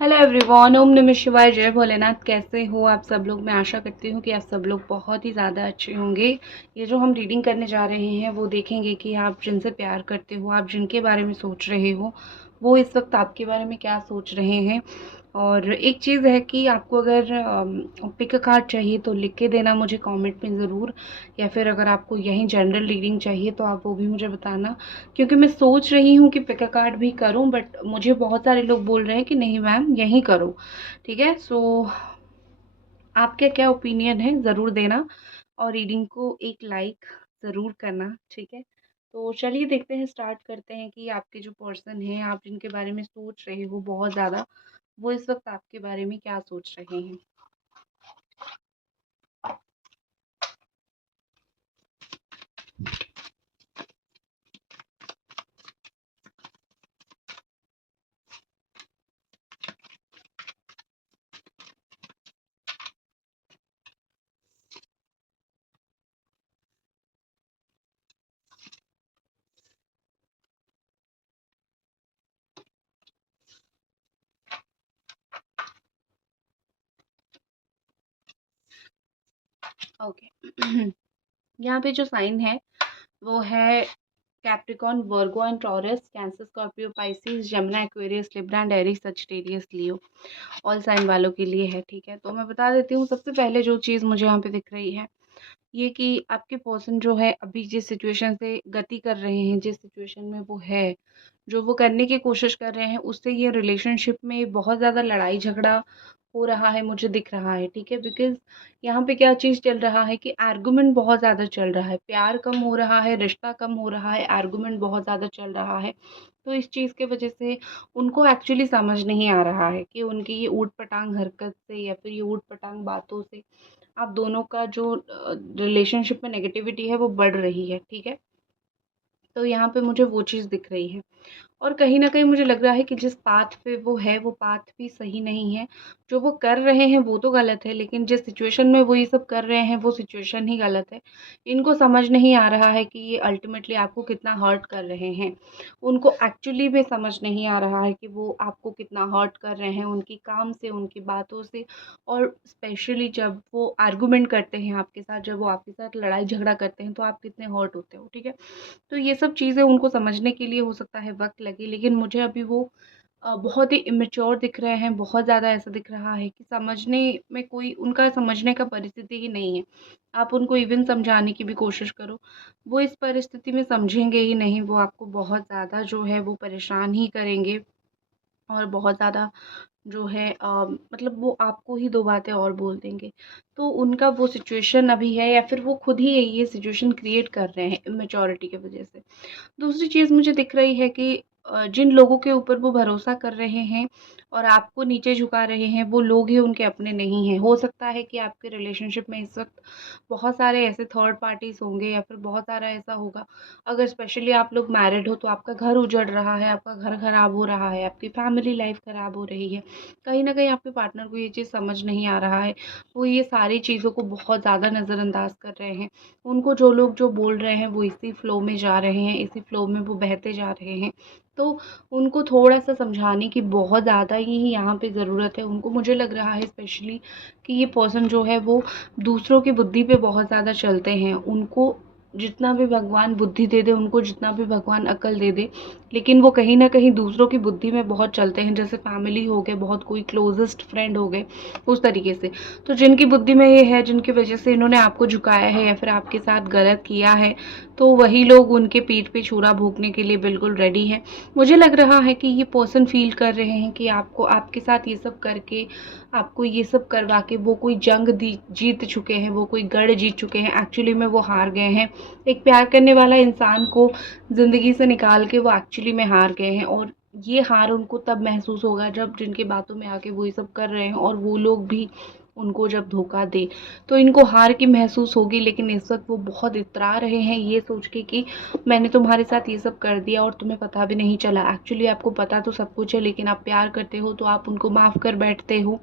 Hello everyone, ओम नमः शिवाय, जय भोलेनाथ। कैसे हो आप सब लोग? मैं आशा करती हूँ कि आप सब लोग बहुत ही ज़्यादा अच्छे होंगे। ये जो हम रीडिंग करने जा रहे हैं वो देखेंगे कि आप जिनसे प्यार करते हो, आप जिनके बारे में सोच रहे हो, वो इस वक्त आपके बारे में क्या सोच रहे हैं। और एक चीज़ है कि आपको अगर पिक अ कार्ड चाहिए तो लिख के देना मुझे कमेंट में ज़रूर, या फिर अगर आपको यहीं जनरल रीडिंग चाहिए तो आप वो भी मुझे बताना। क्योंकि मैं सोच रही हूँ कि पिक अ कार्ड भी करूँ, बट मुझे बहुत सारे लोग बोल रहे हैं कि नहीं मैम यहीं करो। ठीक है, सो आपका क्या ओपिनियन है ज़रूर देना, और रीडिंग को एक लाइक ज़रूर करना। ठीक है, तो चलिए देखते हैं, स्टार्ट करते हैं कि आपके जो पर्सन हैं, आप जिनके बारे में सोच रहे हो बहुत ज़्यादा, वो इस वक्त आपके बारे में क्या सोच रहे हैं। ओके यहाँ पे जो साइन है वो है Capricorn, Virgo and Taurus, Cancer, Scorpio, Pisces, Gemini, Aquarius, Libra and Aries, Sagittarius, Leo. All sign वालों के लिए है। ठीक है, तो मैं बता देती हूँ सबसे पहले जो चीज़ मुझे यहाँ पे दिख रही है, ये कि आपके पर्सन जो है अभी जिस सिचुएशन से गति कर रहे हैं, जिस सिचुएशन में वो है, जो वो करने की कोशिश कर रहे हैं, उससे ये रिलेशनशिप में बहुत ज़्यादा लड़ाई झगड़ा हो रहा है, मुझे दिख रहा है। ठीक है, बिकॉज़ यहाँ पे क्या चीज़ चल रहा है कि आर्गुमेंट बहुत ज़्यादा चल रहा है, प्यार कम हो रहा है, रिश्ता कम हो रहा है, आर्गुमेंट बहुत ज़्यादा चल रहा है। तो इस चीज़ की वजह से उनको एक्चुअली समझ नहीं आ रहा है कि उनकी ये ऊट-पटांग हरकत से या फिर ये ऊट-पटांग बातों से आप दोनों का जो रिलेशनशिप में नेगेटिविटी है वो बढ़ रही है। ठीक है, तो यहाँ पे मुझे वो चीज़ दिख रही है। और कहीं न कहीं मुझे लग रहा है कि जिस पाथ पे वो है, वो पाथ भी सही नहीं है। जो वो कर रहे हैं वो तो गलत है, लेकिन जिस सिचुएशन में वो ये सब कर रहे हैं वो सिचुएशन ही गलत है। इनको समझ नहीं आ रहा है कि ये अल्टीमेटली आपको कितना हर्ट कर रहे हैं। उनको एक्चुअली में समझ नहीं आ रहा है कि वो आपको कितना हर्ट कर रहे हैं, उनकी काम से, उनकी बातों से, और स्पेशली जब वो आर्गुमेंट करते हैं आपके साथ, जब वो आपके साथ लड़ाई झगड़ा करते हैं, तो आप कितने हर्ट होते हो। ठीक है? तो ये सब चीज़ें उनको समझने के लिए हो सकता है वक़्त लगे, लेकिन मुझे अभी वो बहुत ही इमैच्योर दिख रहे हैं, बहुत ज़्यादा ऐसा दिख रहा है कि समझने में कोई उनका समझने का परिस्थिति ही नहीं है। आप उनको इवन समझाने की भी कोशिश करो, वो इस परिस्थिति में समझेंगे ही नहीं, वो आपको बहुत ज़्यादा जो है वो परेशान ही करेंगे, और बहुत ज़्यादा जो है मतलब वो आपको ही 2 बातें और बोल देंगे। तो उनका वो सिचुएशन अभी है, या फिर वो खुद ही ये सिचुएशन क्रिएट कर रहे हैं इमैच्योरिटी की वज़ह से। दूसरी चीज़ मुझे दिख रही है कि जिन लोगों के ऊपर वो भरोसा कर रहे हैं और आपको नीचे झुका रहे हैं, वो लोग ही उनके अपने नहीं हैं। हो सकता है कि आपके रिलेशनशिप में इस वक़्त बहुत सारे ऐसे थर्ड पार्टीज़ होंगे, या फिर बहुत सारा ऐसा होगा, अगर स्पेशली आप लोग मैरिड हो तो आपका घर उजड़ रहा है, आपका घर खराब हो रहा है, आपकी फैमिली लाइफ़ खराब हो रही है। कहीं न कहीं आपके पार्टनर को ये चीज़ समझ नहीं आ रहा है। वो ये सारी चीज़ों को बहुत ज़्यादा नज़रअंदाज कर रहे हैं। उनको जो लोग जो बोल रहे हैं वो इसी फ्लो में जा रहे हैं, इसी फ्लो में वो बहते जा रहे हैं। तो उनको थोड़ा-सा समझाने की बहुत ज़्यादा ही यहाँ पे ज़रूरत है। उनको, मुझे लग रहा है स्पेशली, कि ये पर्सन जो है वो दूसरों की बुद्धि पे बहुत ज़्यादा चलते हैं। उनको जितना भी भगवान बुद्धि दे दे, उनको जितना भी भगवान अक्ल दे दे, लेकिन वो कहीं न कहीं दूसरों की बुद्धि में बहुत चलते हैं। जैसे फैमिली हो गए, बहुत कोई क्लोज़ेस्ट फ्रेंड हो गए, उस तरीके से। तो जिनकी बुद्धि में ये है, जिनकी वजह से इन्होंने आपको झुकाया है या फिर आपके साथ गलत किया है, तो वही लोग उनके पीठ पे छुरा भोंकने के लिए बिल्कुल रेडी हैं। मुझे लग रहा है कि ये पर्सन फ़ील कर रहे हैं कि आपको, आपके साथ ये सब करके, आपको ये सब करवा के वो कोई जंग दी जीत चुके हैं, वो कोई गढ़ जीत चुके हैं। एक्चुअली में वो हार गए हैं। एक प्यार करने वाला इंसान को ज़िंदगी से निकाल के वो एक्चुअली में हार गए हैं, और ये हार उनको तब महसूस होगा जब जिनकी बातों में आके वो ये सब कर रहे हैं और वो लोग भी उनको जब धोखा दे, तो इनको हार की महसूस होगी। लेकिन इस वक्त वो बहुत इतरा रहे हैं ये सोच के कि मैंने तुम्हारे साथ ये सब कर दिया और तुम्हें पता भी नहीं चला। एक्चुअली आपको पता तो सब कुछ है, लेकिन आप प्यार करते हो तो आप उनको माफ़ कर बैठते हो।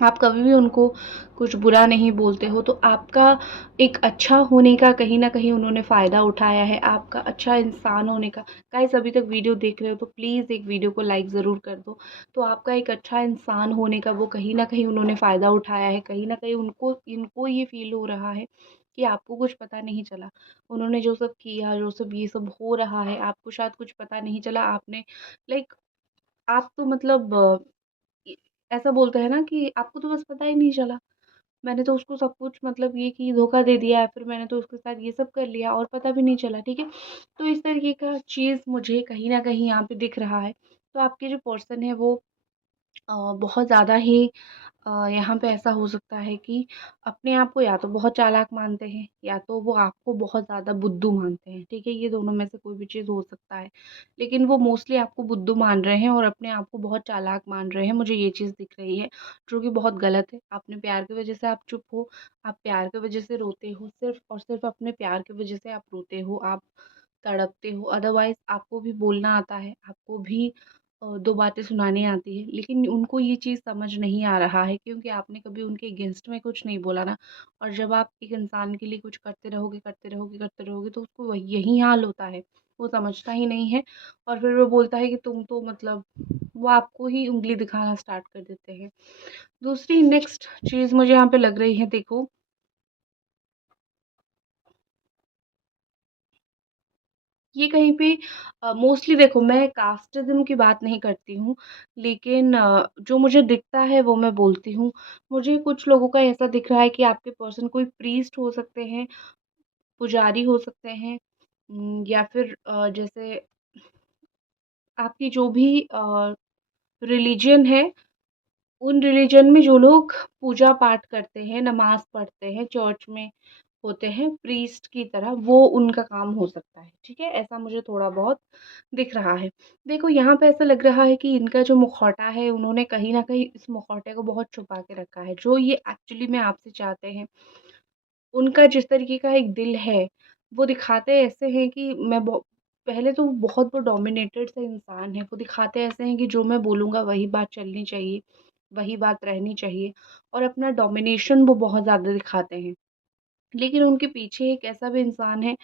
आप कभी भी उनको कुछ बुरा नहीं बोलते हो, तो आपका एक अच्छा होने का कहीं न कहीं उन्होंने फ़ायदा उठाया है, आपका अच्छा इंसान होने का। गाइज़ अभी तक वीडियो देख रहे हो तो प्लीज़ एक वीडियो को लाइक ज़रूर कर दो। तो आपका एक अच्छा इंसान होने का वो कहीं न कहीं उन्होंने फ़ायदा उठाया है, कहीं न कहीं उनको इनको ये फ़ील हो रहा है कि आपको कुछ पता नहीं चला। उन्होंने जो सब किया, जो सब ये सब हो रहा है, आपको शायद कुछ पता नहीं चला। आपने लाइक आप तो मतलब इ ऐसा बोलते हैं ना कि आपको तो बस पता ही नहीं चला। मैंने तो उसको सब कुछ मतलब ये कि धोखा दे दिया है, फिर मैंने तो उसके साथ ये सब कर लिया और पता भी नहीं चला, ठीक है? तो इस तरीके का चीज़ मुझे कहीं न कहीं यहाँ पे दिख रहा है। तो आपके जो पर्सन है वो बहुत ज़्यादा ही यहाँ पे ऐसा हो सकता है कि अपने आप को या तो बहुत चालाक मानते हैं या तो वो आपको बहुत ज़्यादा बुद्धू मानते हैं, ठीक है? ये दोनों में से कोई भी चीज़ हो सकता है। लेकिन वो मोस्टली आपको बुद्धू मान रहे हैं और अपने आप को बहुत चालाक मान रहे हैं, मुझे ये चीज़ दिख रही है, जो कि बहुत गलत है। अपने प्यार की वज़ह से आप चुप हो, आप प्यार की वज़ह से रोते हो, सिर्फ़ और सिर्फ़ अपने प्यार की वज़ह से आप रोते हो, आप तड़पते हो। अदरवाइज़ आपको भी बोलना आता है, आपको भी 2 बातें सुनानी आती है, लेकिन उनको ये चीज़ समझ नहीं आ रहा है क्योंकि आपने कभी उनके अगेंस्ट में कुछ नहीं बोला ना। और जब आप एक इंसान के लिए कुछ करते रहोगे, करते रहोगे, करते रहोगे तो उसको वही यही हाल होता है। वो समझता ही नहीं है और फिर वो बोलता है कि तुम तो मतलब वो आपको ही उँगली दिखाना स्टार्ट कर देते हैं। दूसरी नेक्स्ट चीज़ मुझे यहाँ पे लग रही है, देखो ये कहीं पे मोस्टली देखो मैं कास्टिज़्म की बात नहीं करती हूँ, लेकिन जो मुझे दिखता है वो मैं बोलती हूँ। मुझे कुछ लोगों का ऐसा दिख रहा है कि आपके पर्सन कोई प्रीस्ट हो सकते हैं, पुजारी हो सकते हैं, या फिर जैसे आपकी जो भी रिलिजन है, उन रिलिजन में जो लोग पूजा-पाठ करते हैं, नमाज़ पढ़ते हैं, चर्च में होते हैं प्रीस्ट की तरह, वो उनका काम हो सकता है, ठीक है? ऐसा मुझे थोड़ा बहुत दिख रहा है। देखो यहाँ पे ऐसा लग रहा है कि इनका जो मुखौटा है, उन्होंने कहीं न कहीं इस मुखौटे को बहुत छुपा के रखा है। जो ये एक्चुअली में आपसे चाहते हैं, उनका जिस तरीके का एक दिल है, वो दिखाते ऐसे हैं कि मैं बहु पहले तो बहुत वो डोमिनेटेड से इंसान है, वो दिखाते ऐसे हैं कि जो मैं बोलूँगा वही बात चलनी चाहिए, वही बात रहनी चाहिए और अपना डोमिनेशन वो बहुत ज़्यादा दिखाते हैं। लेकिन उनके पीछे एक ऐसा भी इंसान है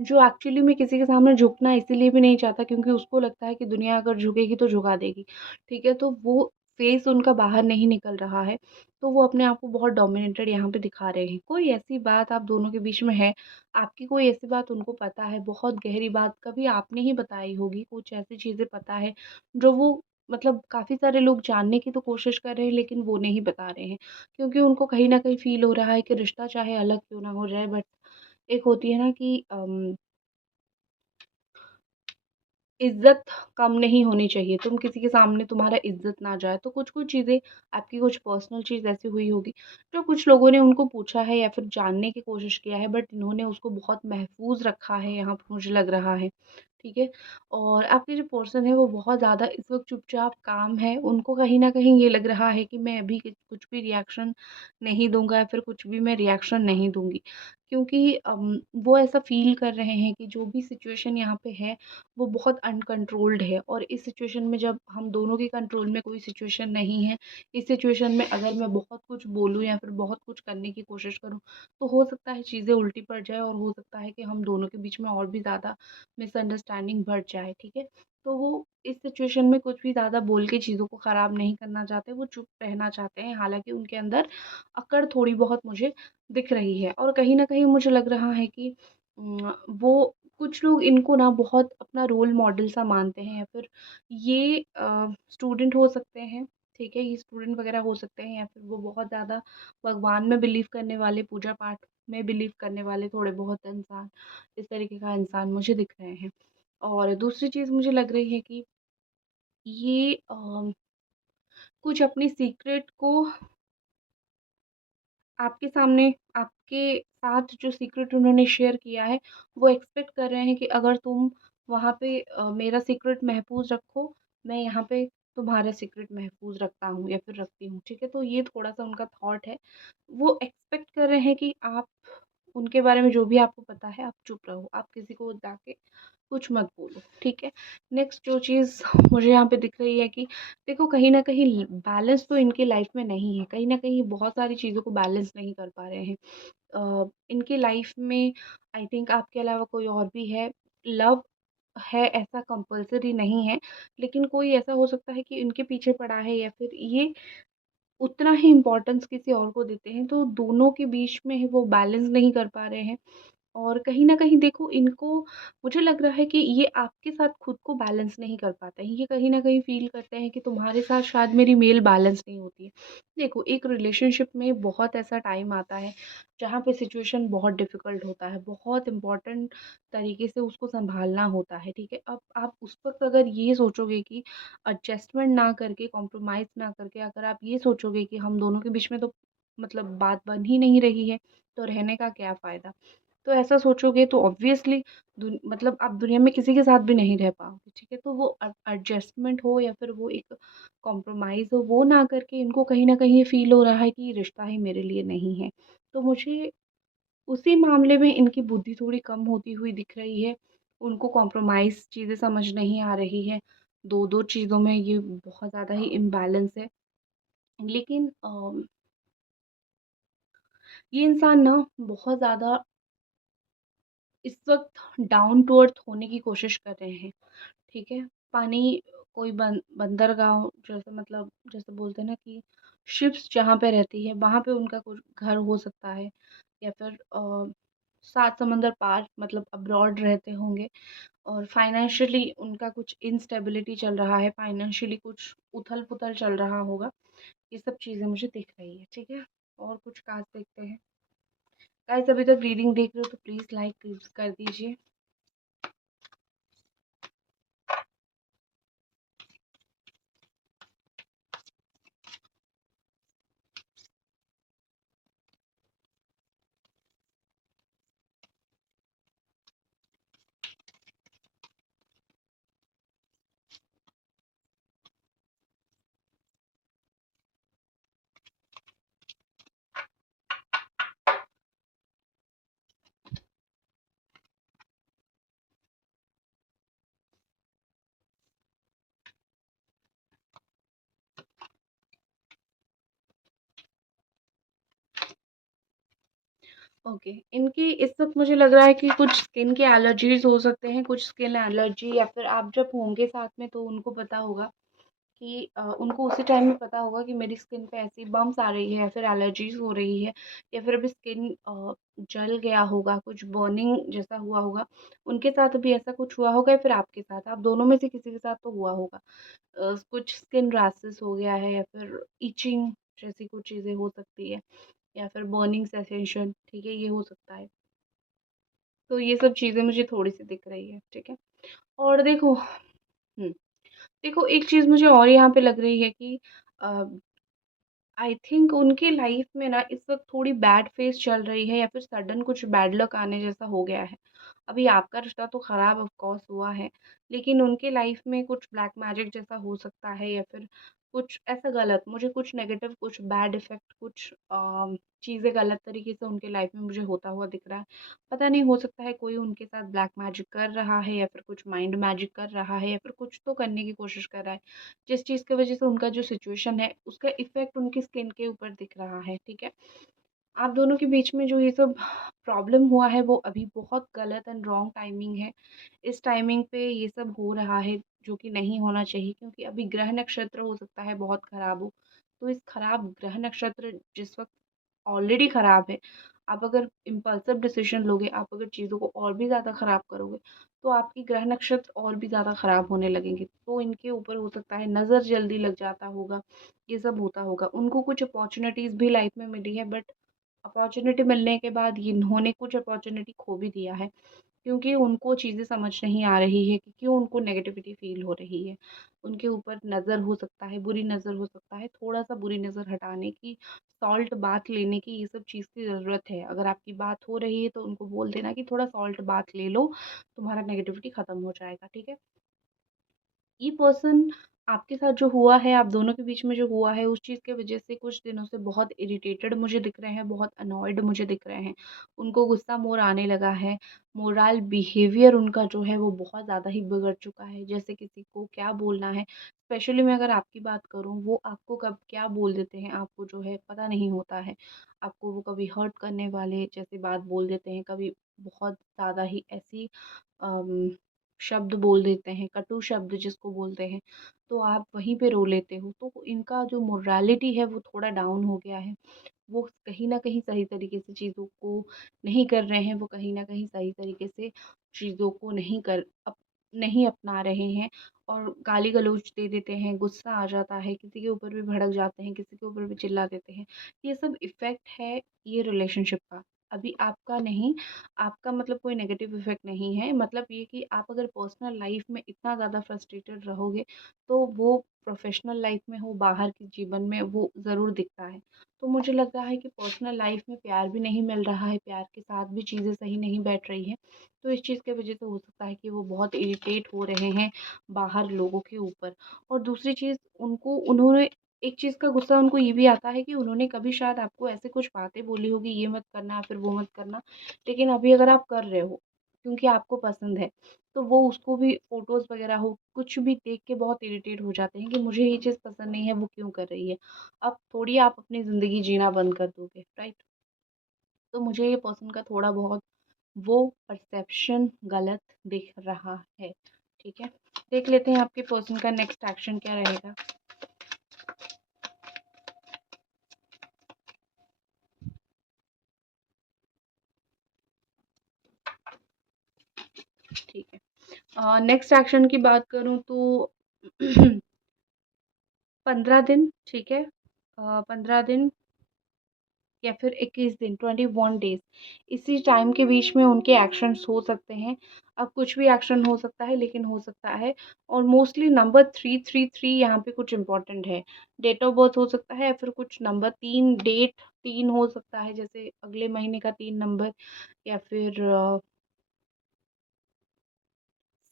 जो एक्चुअली में किसी के सामने झुकना इसीलिए भी नहीं चाहता क्योंकि उसको लगता है कि दुनिया अगर झुकेगी तो झुका देगी, ठीक है? तो वो फेस उनका बाहर नहीं निकल रहा है, तो वो अपने आप को बहुत डोमिनेटेड यहाँ पे दिखा रहे हैं। कोई ऐसी बात आप दोनों के बीच में है, आपकी कोई ऐसी बात उनको पता है, बहुत गहरी बात कभी आपने ही बताई होगी, कुछ ऐसी चीज़ें पता है जो वो मतलब काफ़ी सारे लोग जानने की तो कोशिश कर रहे हैं लेकिन वो नहीं बता रहे हैं। क्योंकि उनको कहीं न कहीं फ़ील हो रहा है कि रिश्ता चाहे अलग क्यों ना हो जाए, बट एक होती है ना कि इज़्ज़त कम नहीं होनी चाहिए। तुम किसी के सामने तुम्हारा इज़्ज़त ना जाए। तो कुछ-कुछ चीज़ें आपकी कुछ पर्सनल चीज़ ऐसी हुई होगी, जो कुछ लोगों ने उनको पूछा है या फिर जानने की कोशिश किया है, बट इन्होंने उसको बहुत महफ़ूज़ रखा है यहाँ पे मुझे लग रहा है। ठीक है? और आपके जो पर्सन है वो बहुत ज़्यादा इस वक़्त चुपचाप काम है। उनको कहीं न कहीं ये लग रहा है कि मैं अभी कुछ भी रिएक्शन नहीं दूँगा या फिर कुछ भी मैं रिएक्शन नहीं दूँगी। क्योंकि वो ऐसा फ़ील कर रहे हैं कि जो भी सिचुएशन यहाँ पे है वो बहुत अनकंट्रोल्ड है और इस सिचुएशन में जब हम दोनों के कंट्रोल में कोई सिचुएशन नहीं है, इस सिचुएशन में अगर मैं बहुत कुछ बोलूँ या फिर बहुत कुछ करने की कोशिश करूँ, तो हो सकता है चीज़ें उल्टी पड़ जाए और हो सकता है कि हम दोनों के बीच में और भी ज़्यादा मिसअंडरस्टैंडिंग बढ़ जाए, ठीक है? तो वो इस सिचुएशन में कुछ भी ज़्यादा बोल के चीज़ों को ख़राब नहीं करना चाहते, वो चुप रहना चाहते हैं, हालाँकि उनके अंदर अकड़ थोड़ी बहुत मुझे दिख रही है और कहीं न कहीं मुझे लग रहा है कि वो कुछ लोग इनको ना बहुत अपना रोल मॉडल सा मानते हैं या फिर ये स्टूडेंट हो सकते हैं, ठीक है? ये स्टूडेंट वगैरह हो सकते हैं या फिर वो बहुत ज़्यादा भगवान में बिलीव करने वाले, पूजा पाठ में बिलीव करने वाले थोड़े बहुत इंसान, इस तरीके का इंसान मुझे दिख रहे हैं। और दूसरी चीज़ मुझे लग रही है कि ये कुछ अपनी सीक्रेट को आपके सामने आपके साथ जो सीक्रेट उन्होंने शेयर किया है, वो एक्सपेक्ट कर रहे हैं कि अगर तुम वहाँ पे मेरा सीक्रेट महफ़ूज़ रखो, मैं यहाँ पे तुम्हारा सीक्रेट महफ़ूज़ रखता हूँ या फिर रखती हूँ, ठीक है? तो ये थोड़ा-सा उनका थॉट है। वो एक्सपेक्ट कर रहे हैं कि आप उनके बारे में जो भी आपको पता है आप चुप रहो, आप किसी को जाके कुछ मत बोलो, ठीक है। नेक्स्ट जो चीज़ मुझे यहाँ पे दिख रही है कि देखो कहीं ना कहीं बैलेंस तो इनके लाइफ में नहीं है, कहीं ना कहीं बहुत सारी चीज़ों को बैलेंस नहीं कर पा रहे हैं। इनकी लाइफ में आई थिंक आपके अलावा कोई और भी है। लव है ऐसा कंपल्सरी नहीं है, लेकिन कोई ऐसा हो सकता है कि इनके पीछे पड़ा है या फिर ये उतना ही इम्पोर्टेंस किसी और को देते हैं, तो दोनों के बीच में वो बैलेंस नहीं कर पा रहे हैं। और कहीं न कहीं देखो इनको मुझे लग रहा है कि ये आपके साथ खुद को बैलेंस नहीं कर पाते हैं। ये कहीं न कहीं फ़ील करते हैं कि तुम्हारे साथ शायद मेरी मेल बैलेंस नहीं होती है। देखो एक रिलेशनशिप में बहुत ऐसा टाइम आता है, जहाँ पे सिचुएशन बहुत डिफ़िकल्ट होता है, बहुत इम्पोर्टेंट तरीके से उसको सँभालना होता है, ठीक है? अब आप उस वक़्त अगर ये सोचोगे कि एडजस्टमेंट ना करके, कॉम्प्रोमाइज़ ना करके अगर आप ये सोचोगे कि हम दोनों के बीच में तो मतलब बात बन ही नहीं रही है, तो रहने का क्या फ़ायदा? तो ऐसा सोचोगे तो ऑब्वियसली मतलब आप दुनिया में किसी के साथ भी नहीं रह पाओगे, ठीक है। तो वो एडजस्टमेंट हो या फिर वो एक कॉम्प्रोमाइज़ हो, वो ना करके इनको कहीं ना कहीं ये फील हो रहा है कि ये रिश्ता ही मेरे लिए नहीं है। तो मुझे उसी मामले में इनकी बुद्धि थोड़ी कम होती हुई दिख रही है। उनको कॉम्प्रोमाइज़ चीज़ें समझ नहीं आ रही है। दो दो चीज़ों में ये बहुत ज़्यादा ही इम्बैलेंस है। लेकिन ये इंसान ना बहुत ज़्यादा इस वक़्त डाउन टू अर्थ होने की कोशिश कर रहे हैं, ठीक है? पानी कोई बंदरगाह जैसे मतलब जैसे बोलते हैं ना कि शिप्स जहाँ पे रहती है, वहाँ पे उनका कुछ घर हो सकता है या फिर 7 समंदर पार मतलब अब्रॉड रहते होंगे और फाइनेंशियली उनका कुछ इंस्टेबिलिटी चल रहा है, फाइनेंशियली कुछ उथल-पुथल चल रहा होगा। ये सब चीज़ें मुझे दिख रही है, ठीक है? और कुछ खास देखते हैं। गाइस अभी तक रीडिंग देख रहे हो तो प्लीज़ लाइक कर दीजिए। ओके, इनकी इस वक़्त मुझे लग रहा है कि कुछ स्किन के एलर्जीज़ हो सकते हैं, कुछ स्किन एलर्जी या फिर आप जब होंगे साथ में तो उनको पता होगा कि उनको उसी टाइम में पता होगा कि मेरी स्किन पे ऐसी बम्प्स आ रही है या फिर एलर्जीज़ हो रही है या फिर अभी स्किन जल गया होगा, कुछ बर्निंग जैसा हुआ होगा। उनके साथ भी ऐसा कुछ हुआ होगा या फिर आपके साथ, आप दोनों में से किसी के साथ तो हुआ होगा। कुछ स्किन रैशेज़ हो गया है या फिर इचिंग जैसी कुछ चीज़ें हो सकती है या फिर बर्निंग सेंसेशन, ठीक है, ये हो सकता है। तो ये सब चीज़ें मुझे थोड़ी-सी दिख रही है, ठीक है। और देखो देखो एक चीज़ मुझे और यहाँ पे लग रही है कि अ, आई थिंक उनकी लाइफ में ना इस वक़्त थोड़ी बैड फेज़ चल रही है या फिर सडन कुछ बैड लक आने जैसा हो गया है। अभी आपका रिश्ता तो ख़राब ऑफ़ कोर्स हुआ है, लेकिन उनके लाइफ में कुछ ब्लैक मैजिक जैसा हो सकता है या फिर कुछ ऐसा गलत मुझे कुछ नेगेटिव कुछ बैड इफ़ेक्ट कुछ चीज़ें गलत तरीके से उनके लाइफ में मुझे होता हुआ दिख रहा है। पता नहीं हो सकता है कोई उनके साथ ब्लैक मैजिक कर रहा है या फिर कुछ माइंड मैजिक कर रहा है या फिर कुछ तो करने की कोशिश कर रहा है। जिस चीज़ की वज़ह से उनका जो सिचुएशन है, उसका इफ़ेक्ट उनकी स्किन के ऊपर दिख रहा है, ठीक है? आप दोनों के बीच में जो ये सब प्रॉब्लम हुआ है, वो अभी बहुत गलत एंड रॉन्ग टाइमिंग है। इस टाइमिंग पे ये सब हो रहा है, जो कि नहीं होना चाहिए क्योंकि अभी ग्रह नक्षत्र हो सकता है बहुत खराब हो। तो इस खराब ग्रह नक्षत्र जिस वक़्त ऑलरेडी खराब है, आप अगर इम्पल्सिव डिसीज़न लोगे, आप अगर चीज़ों को और भी ज़्यादा खराब करोगे, तो आपकी ग्रह नक्षत्र और भी ज़्यादा खराब होने लगेंगे। तो इनके ऊपर हो सकता है नज़र जल्दी लग जाता होगा, ये सब होता होगा। उनको कुछ अपॉर्च्युनिटीज़ भी लाइफ़ में मिली है बट अपॉर्च्युनिटी मिलने के बाद इन्होंने कुछ अपॉर्च्युनिटी खो भी दिया है। क्योंकि उनको चीज़ें समझ नहीं आ रही है कि क्यों उनको नेगेटिविटी फ़ील हो रही है। उनके ऊपर नज़र हो सकता है, बुरी नज़र हो सकता है, थोड़ा-सा बुरी नज़र हटाने की, सॉल्ट बाथ लेने की ये सब चीज़ की ज़रूरत है। अगर आपकी बात हो रही है तो उनको बोल देना कि थोड़ा सॉल्ट बाथ ले लो, तुम्हारा नेगेटिविटी ख़त्म हो जाएगा, ठीक है? ये पर्सन आपके साथ जो हुआ है, आप दोनों के बीच में जो हुआ है, उस चीज़ की वजह से कुछ दिनों से बहुत इरिटेटेड मुझे दिख रहे हैं, बहुत अनॉयड मुझे दिख रहे हैं। उनको गुस्सा मोर आने लगा है, मोरल बिहेवियर उनका जो है वो बहुत ज़्यादा ही बिगड़ चुका है। जैसे किसी को क्या बोलना है, स्पेशली मैं अगर आपकी बात करूँ, वो आपको कब क्या बोल देते हैं आपको जो है पता नहीं होता है। आपको वो कभी हर्ट करने वाले जैसी बात बोल देते हैं, कभी बहुत ज़्यादा ही ऐसी अम, शब्द बोल देते हैं, कटु शब्द जिसको बोलते हैं, तो आप वहीं पे रो लेते हो। तो इनका जो मोरालिटी है वो थोड़ा डाउन हो गया है। वो कहीं न कहीं सही तरीके से चीज़ों को नहीं कर रहे हैं, वो कहीं न कहीं सही तरीके से चीज़ों को नहीं अपना रहे हैं और गाली-गलौच दे देते हैं, गुस्सा आ जाता है, किसी के ऊपर भी भड़क जाते हैं, किसी के ऊपर भी चिल्ला देते हैं। ये सब इफ़ेक्ट है ये रिलेशनशिप का, अभी आपका नहीं। आपका मतलब कोई नेगेटिव इफ़ेक्ट नहीं है, मतलब ये कि आप अगर पर्सनल लाइफ़ में इतना ज़्यादा फ्रस्ट्रेटेड रहोगे, तो वो प्रोफ़ेशनल लाइफ़ में हो, बाहर के जीवन में वो ज़रूर दिखता है। तो मुझे लग रहा है कि पर्सनल लाइफ़ में प्यार भी नहीं मिल रहा है, प्यार के साथ भी चीज़ें सही नहीं बैठ रही हैं। तो इस चीज़ की वजह से हो सकता है कि वो बहुत इरिटेट हो रहे हैं बाहर लोगों के ऊपर। और दूसरी चीज़ उन्होंने एक चीज़ का गुस्सा उनको ये भी आता है कि उन्होंने कभी शायद आपको ऐसे कुछ बातें बोली होगी, ये मत करना, फिर वो मत करना। लेकिन अभी अगर आप कर रहे हो, क्योंकि आपको पसंद है, तो वो उसको भी फ़ोटोज़ वग़ैरह हो, कुछ भी देख के बहुत इरिटेट हो जाते हैं कि मुझे ये चीज़ पसंद नहीं है, वो क्यों कर रही है। अब थोड़ी आप अपनी ज़िंदगी जीना बंद कर दोगे, राइट? तो मुझे ये पर्सन का थोड़ा बहुत वो परसेप्शन गलत दिख रहा है, ठीक है? देख लेते हैं आपके पर्सन का नेक्स्ट एक्शन क्या रहेगा। ठीक है। नेक्स्ट एक्शन की बात करूँ तो 15 दिन, ठीक है? 15 दिन या फिर 21 दिन, 21 डेज़, इसी टाइम के बीच में उनके एक्शंस हो सकते हैं। अब कुछ भी एक्शन हो सकता है, लेकिन हो सकता है। और मोस्टली नंबर 333 यहाँ पे कुछ इम्पोर्टेंट है। डेट ऑफ बर्थ हो सकता है या फिर कुछ नंबर 3 डेट 3 हो सकता है, जैसे अगले महीने का 3 नंबर, या फिर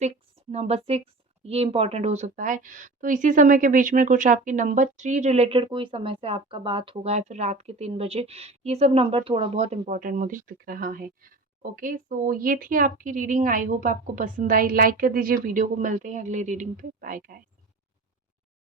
6 नंबर 6, ये इम्पोर्टेंट हो सकता है। तो इसी समय के बीच में कुछ आपकी नंबर 3 रिलेटेड कोई समय से आपका बात होगा या फिर रात के 3 बजे, ये सब नंबर थोड़ा बहुत इम्पोर्टेंट मुझे दिख रहा है। ओके, सो ये थी आपकी रीडिंग। आई होप आपको पसंद आई। लाइक कर दीजिए वीडियो को। मिलते हैं अगले रीडिंग पे। Bye guys.